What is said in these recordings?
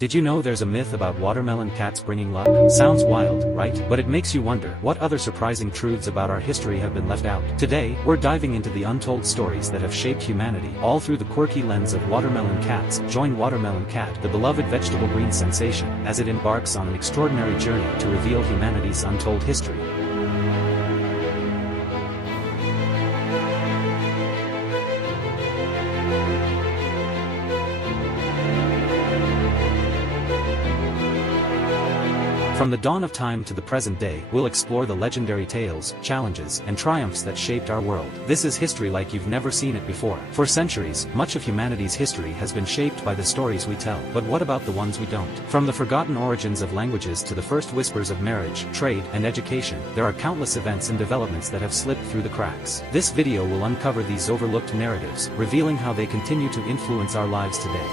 Did you know there's a myth about watermelon cats bringing luck? Sounds wild, right? But it makes you wonder, what other surprising truths about our history have been left out? Today, we're diving into the untold stories that have shaped humanity, all through the quirky lens of watermelon cats. Join Watermeloncat, the beloved vegetable green sensation, as it embarks on an extraordinary journey to reveal humanity's untold history. From the dawn of time to the present day, we'll explore the legendary tales, challenges, and triumphs that shaped our world. This is history like you've never seen it before. For centuries, much of humanity's history has been shaped by the stories we tell. But what about the ones we don't? From the forgotten origins of languages to the first whispers of marriage, trade, and education, there are countless events and developments that have slipped through the cracks. This video will uncover these overlooked narratives, revealing how they continue to influence our lives today.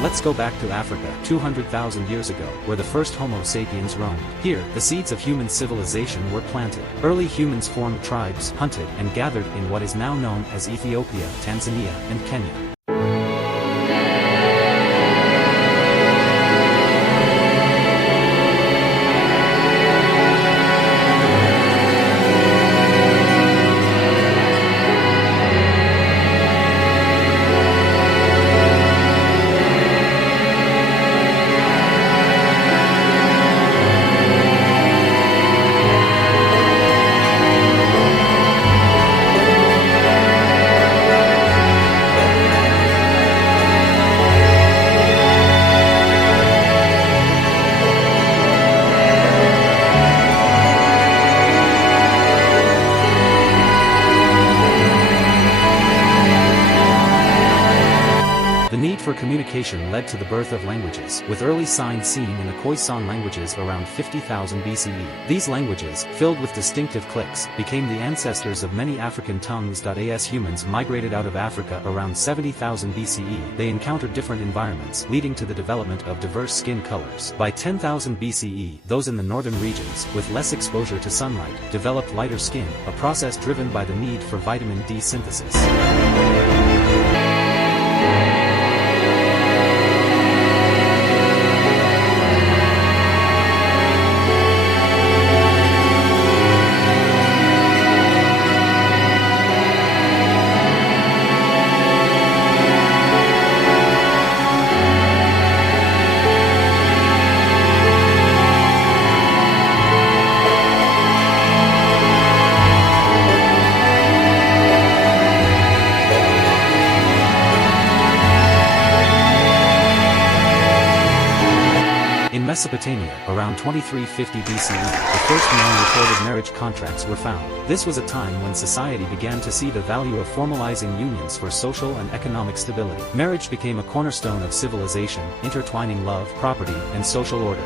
Let's go back to Africa, 200,000 years ago, where the first Homo sapiens roamed. Here, the seeds of human civilization were planted. Early humans formed tribes, hunted, and gathered in what is now known as Ethiopia, Tanzania, and Kenya. For communication led to the birth of languages, with early signs seen in the Khoisan languages around 50,000 BCE. These languages, filled with distinctive clicks, became the ancestors of many African tongues. As humans migrated out of Africa around 70,000 BCE, they encountered different environments, leading to the development of diverse skin colors. By 10,000 BCE, those in the northern regions, with less exposure to sunlight, developed lighter skin, a process driven by the need for vitamin D synthesis. In Mesopotamia, around 2350 BCE, the first known recorded marriage contracts were found. This was a time when society began to see the value of formalizing unions for social and economic stability. Marriage became a cornerstone of civilization, intertwining love, property, and social order.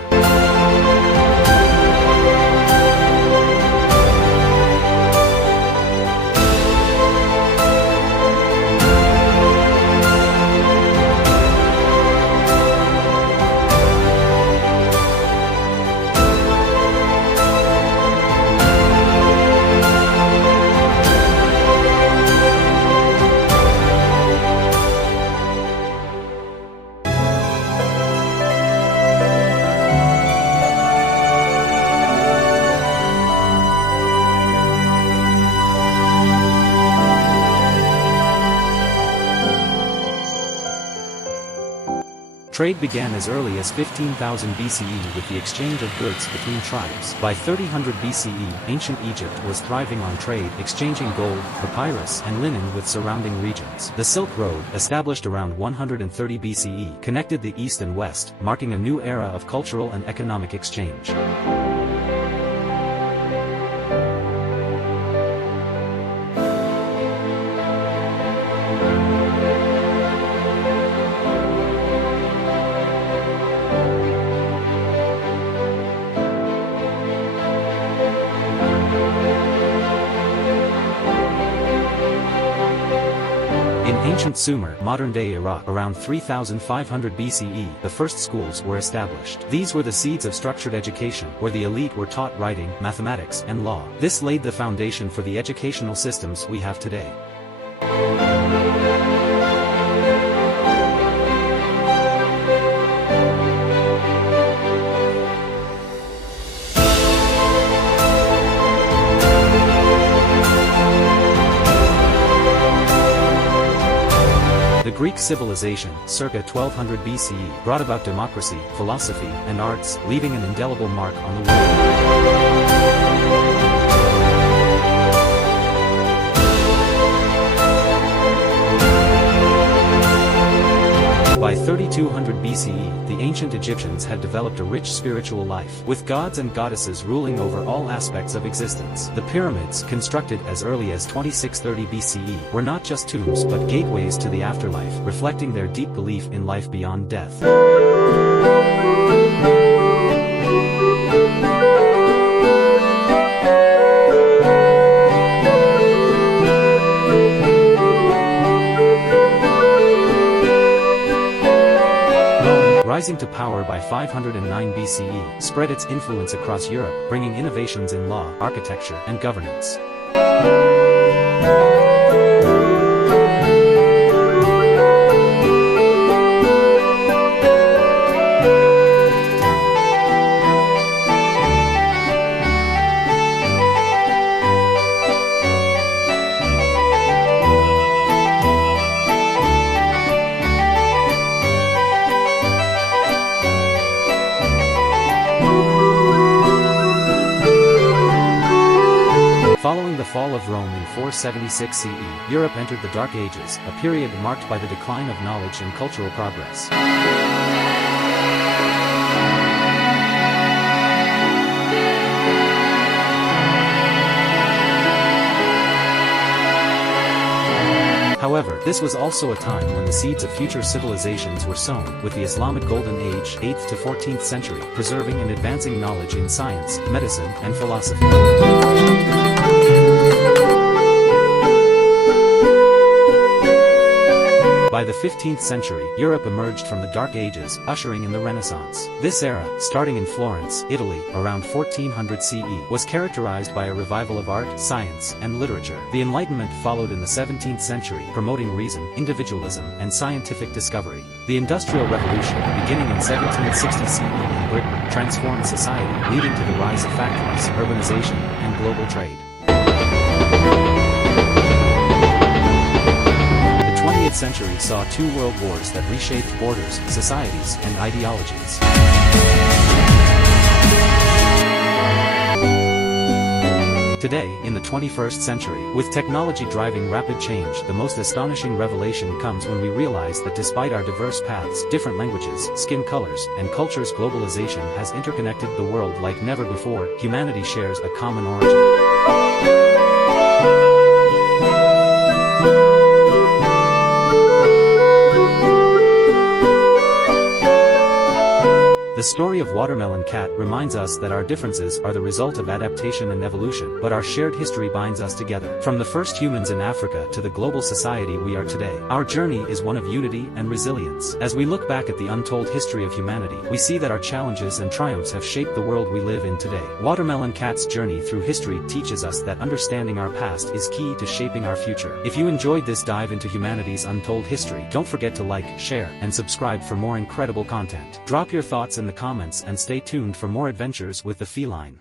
Trade began as early as 15,000 BCE with the exchange of goods between tribes. By 3000 BCE, ancient Egypt was thriving on trade, exchanging gold, papyrus, and linen with surrounding regions. The Silk Road, established around 130 BCE, connected the East and West, marking a new era of cultural and economic exchange. In ancient Sumer, modern-day Iraq, around 3500 BCE, the first schools were established. These were the seeds of structured education, where the elite were taught writing, mathematics, and law. This laid the foundation for the educational systems we have today. The Greek civilization, circa 1200 BCE, brought about democracy, philosophy, and arts, leaving an indelible mark on the world. By 3200 BCE, the ancient Egyptians had developed a rich spiritual life, with gods and goddesses ruling over all aspects of existence. The pyramids, constructed as early as 2630 BCE, were not just tombs but gateways to the afterlife, reflecting their deep belief in life beyond death. Rising to power by 509 BCE, spread its influence across Europe, bringing innovations in law, architecture, and governance. Following the fall of Rome in 476 CE, Europe entered the Dark Ages, a period marked by the decline of knowledge and cultural progress. However, this was also a time when the seeds of future civilizations were sown, with the Islamic Golden Age, 8th to 14th century, preserving and advancing knowledge in science, medicine, and philosophy. By the 15th century, Europe emerged from the Dark Ages, ushering in the Renaissance. This era, starting in Florence, Italy, around 1400 CE, was characterized by a revival of art, science, and literature. The Enlightenment followed in the 17th century, promoting reason, individualism, and scientific discovery. The Industrial Revolution, beginning in 1760 CE in Britain, transformed society, leading to the rise of factories, urbanization, and global trade. The 20th century saw two world wars that reshaped borders, societies, and ideologies. Today, in the 21st century, with technology driving rapid change, the most astonishing revelation comes when we realize that despite our diverse paths, different languages, skin colors, and cultures, globalization has interconnected the world like never before. Humanity shares a common origin. The story of Watermeloncat reminds us that our differences are the result of adaptation and evolution, but our shared history binds us together. From the first humans in Africa to the global society we are today, our journey is one of unity and resilience. As we look back at the untold history of humanity, we see that our challenges and triumphs have shaped the world we live in today. Watermeloncat's journey through history teaches us that understanding our past is key to shaping our future. If you enjoyed this dive into humanity's untold history, don't forget to like, share, and subscribe for more incredible content. Drop your thoughts in the comments and stay tuned for more adventures with the feline.